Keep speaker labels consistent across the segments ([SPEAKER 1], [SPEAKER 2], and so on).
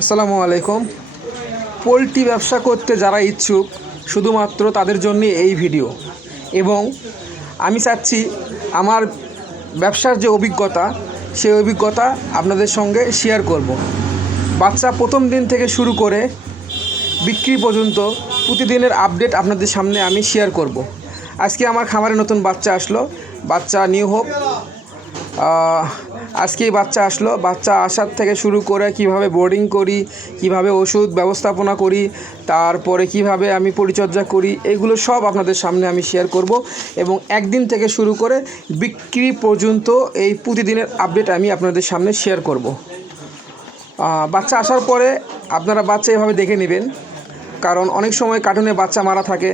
[SPEAKER 1] আসসালামু আলাইকুম পোলট্রি ব্যবসা করতে যারা ইচ্ছুক, শুধুমাত্র তাদের জন্য এই ভিডিও এবং আমি চাচ্ছি আমার ব্যবসার যে অভিজ্ঞতা, সেই অভিজ্ঞতা আপনাদের সঙ্গে শেয়ার করব। বাচ্চা প্রথম দিন থেকে শুরু করে বিক্রি পর্যন্ত প্রতিদিনের আপডেট আপনাদের সামনে আমি শেয়ার করব। আজকে আমার খামারে নতুন বাচ্চা আসলো বাচ্চা নিউ হোপ আজকেই বাচ্চা আসলো। বাচ্চা আসার থেকে শুরু করে কীভাবে বোর্ডিং করি, কীভাবে ওষুধ ব্যবস্থাপনা করি, তারপরে কীভাবে আমি পরিচর্যা করি, এগুলো সব আপনাদের সামনে আমি শেয়ার করব। এবং একদিন থেকে শুরু করে বিক্রি পর্যন্ত এই প্রতিদিনের আপডেট আমি আপনাদের সামনে শেয়ার করব। বাচ্চা আসার পরে আপনারা বাচ্চা এভাবে দেখে নেবেন। কারণ অনেক সময় কার্টুনে বাচ্চা মারা থাকে।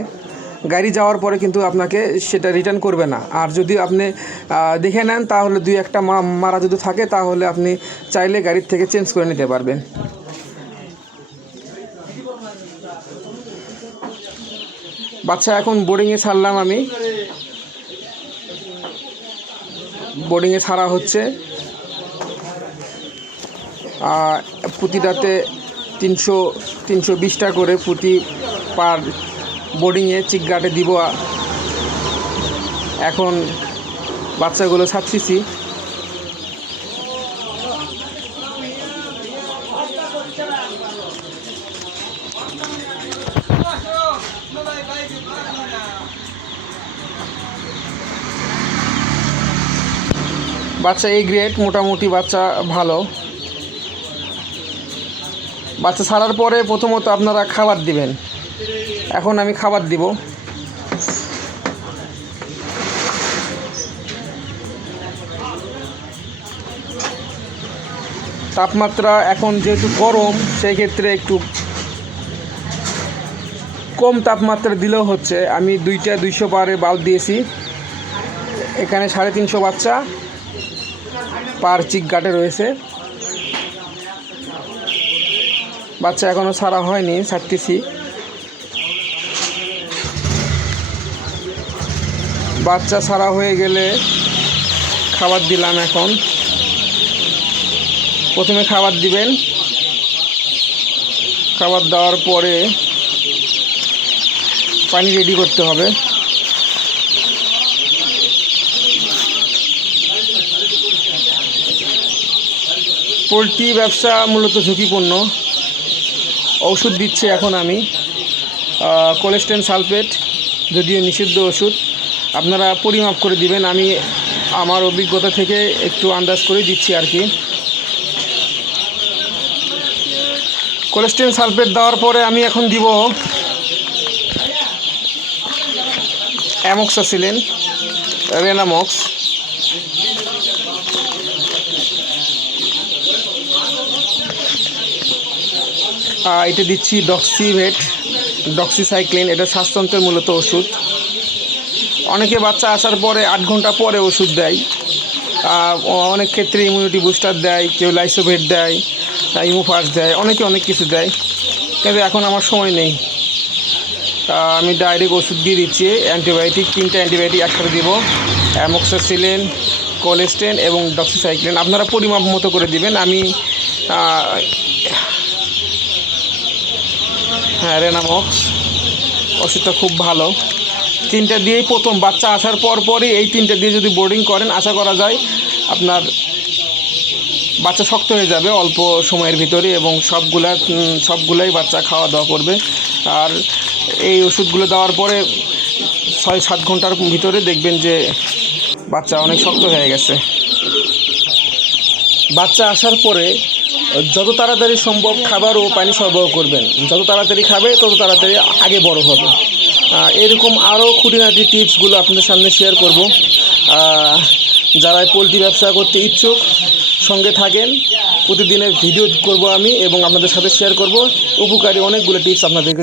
[SPEAKER 1] গাড়ি যাওয়ার পরে কিন্তু আপনাকে সেটা রিটার্ন করবে না। আর যদি আপনি দেখে নেন, তাহলে দুই একটা মারা যদি থাকে, তাহলে আপনি চাইলে গাড়ির থেকে চেঞ্জ করে নিতে পারবেন। বাচ্চা, এখন বোর্ডিংয়ে ছাড়লাম আমি। বোর্ডিংয়ে ছাড়া হচ্ছে। প্রতিটাতে তিনশো তিনশো বিশটা করে প্রতি পার বোর্ডিংয়ে চিকগাটে দিব এখন বাচ্চাগুলো ছাড়ছিছি বাচ্চা এই গ্রেড মোটামুটি বাচ্চা ভালো। বাচ্চা ছাড়ার পরে প্রথমত আপনারা খাবার দিবেন। এখন আমি খাবার দিব। তাপমাত্রা এখন যেহেতু গরম সেই ক্ষেত্রে একটু কম তাপমাত্রা দিলেও হচ্ছে। আমি দুইটা দুইশো পারে বাল্ব দিয়েছি। এখানে সাড়ে তিনশো বাচ্চা পার চিক গাটে রয়েছে। বাচ্চা এখনও ছাড়া হয়নি, ছাড়তেছি। বাচ্চা ছাড়া হয়ে গেলে খাবার দিলাম এখন। প্রথমে খাবার দিবেন। খাবার দেওয়ার পরে পানি রেডি করতে হবে। পোলট্রি ব্যবসা মূলত ঝুঁকিপূর্ণ। ওষুধ দিচ্ছে এখন আমি। কোলেস্টেন সালফেট যদিও নিষিদ্ধ ওষুধ। আপনারা পরিমাপ করে দিবেন, আমি আমার অভিজ্ঞতা থেকে একটু আন্দাজ করে দিচ্ছি আর কি। কোলেস্টেন সালফেট দেওয়ার পরে আমি এখন দিব অ্যামক্সাসিলিন, রেনামক্স। এটা দিচ্ছি ডক্সিভেট, ডক্সিসাইক্লিন, এটা শ্বাসতন্ত্রের মূলত ওষুধ। অনেকে বাচ্চা আসার পরে আট ঘণ্টা পরে ওষুধ দেয় অনেক ক্ষেত্রে ইমিউনিটি বুস্টার দেয়, কেউ লাইসোভেট দেয় ইমোফাস দেয়, অনেকে অনেক কিছু দেয়। কিন্তু এখন আমার সময় নেই। আমি ডাইরেক্ট ওষুধ দিয়ে দিচ্ছি অ্যান্টিবায়োটিক তিনটা অ্যান্টিবায়োটিক একসাথে দিব অ্যামোক্সাসিলিন কোলেস্টেন এবং ডক্সিসাইক্লিন আপনারা পরিমাপ মতো করে দিবেন, আমি হ্যাঁ রেনামক্স ওষুধটা খুব ভালো। তিনটা দিয়েই প্রথম বাচ্চা আসার পর পরই এই তিনটা দিয়ে যদি বোর্ডিং করেন, আশা করা যায় আপনার বাচ্চা শক্ত হয়ে যাবে অল্প সময়ের ভিতরে এবং সবগুলা সবগুলাই বাচ্চা খাওয়া দাওয়া করবে। আর এই ওষুধগুলো দেওয়ার পরে ছয়, সাত ঘণ্টার ভিতরে দেখবেন যে বাচ্চা অনেক শক্ত হয়ে গেছে। বাচ্চা আসার পরে যত তাড়াতাড়ি সম্ভব খাবার ও পানি সরবরাহ করবেন। যত তাড়াতাড়ি খাবে, তত তাড়াতাড়ি আগে বড় হবে। এরকম আরও খুঁটিনাটি টিপসগুলো আপনাদের সামনে শেয়ার করব। যারা পোলট্রি ব্যবসা করতে ইচ্ছুক, সঙ্গে থাকেন, প্রতিদিনের ভিডিও করব আমি এবং আপনাদের সাথে শেয়ার করব। উপকারী অনেকগুলো টিপস আপনাদেরকে